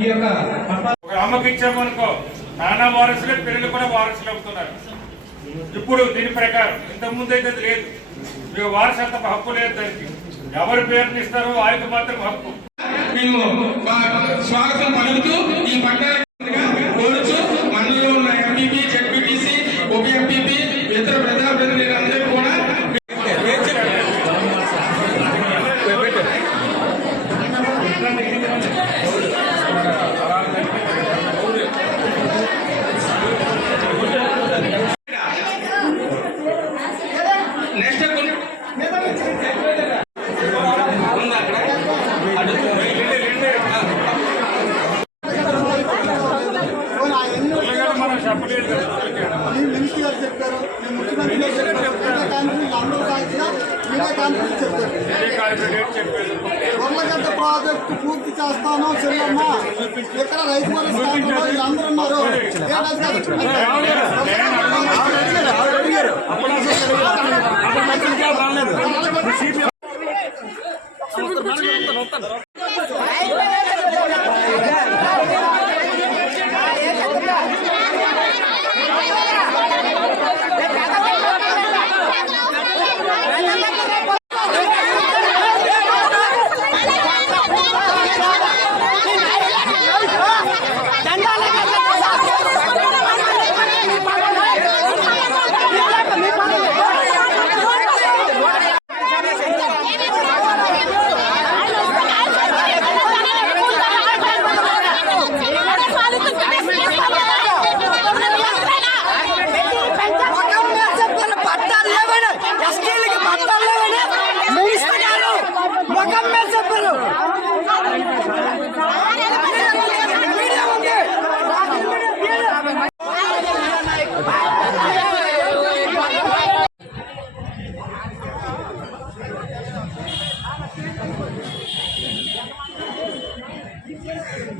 ఈ యొక్క అమ్మకి ఇచ్చామనుకో నానా వారసులే పిల్లలు కూడా వారసులు అవుతున్నారు. ఇప్పుడు దీని ప్రకారం ఇంతకుముందు అయితే లేదు. మీకు వారసత్వ హక్కు లేదు దానికి. ఎవరి పేరుని ఇస్తారో వారికి మాత్రం హక్కు. స్వాగతం పలుకుతూ ఈ పట్టణంగా ఉన్న కాన్ఫరెన్స్ చెప్పారు ప్రాజెక్టు పూర్తి చేస్తాను చెల్లమ్మ. ఇక్కడ రైతు భరోసా వీళ్ళందరూ ఉన్నారు. ఏంటి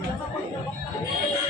よかったね。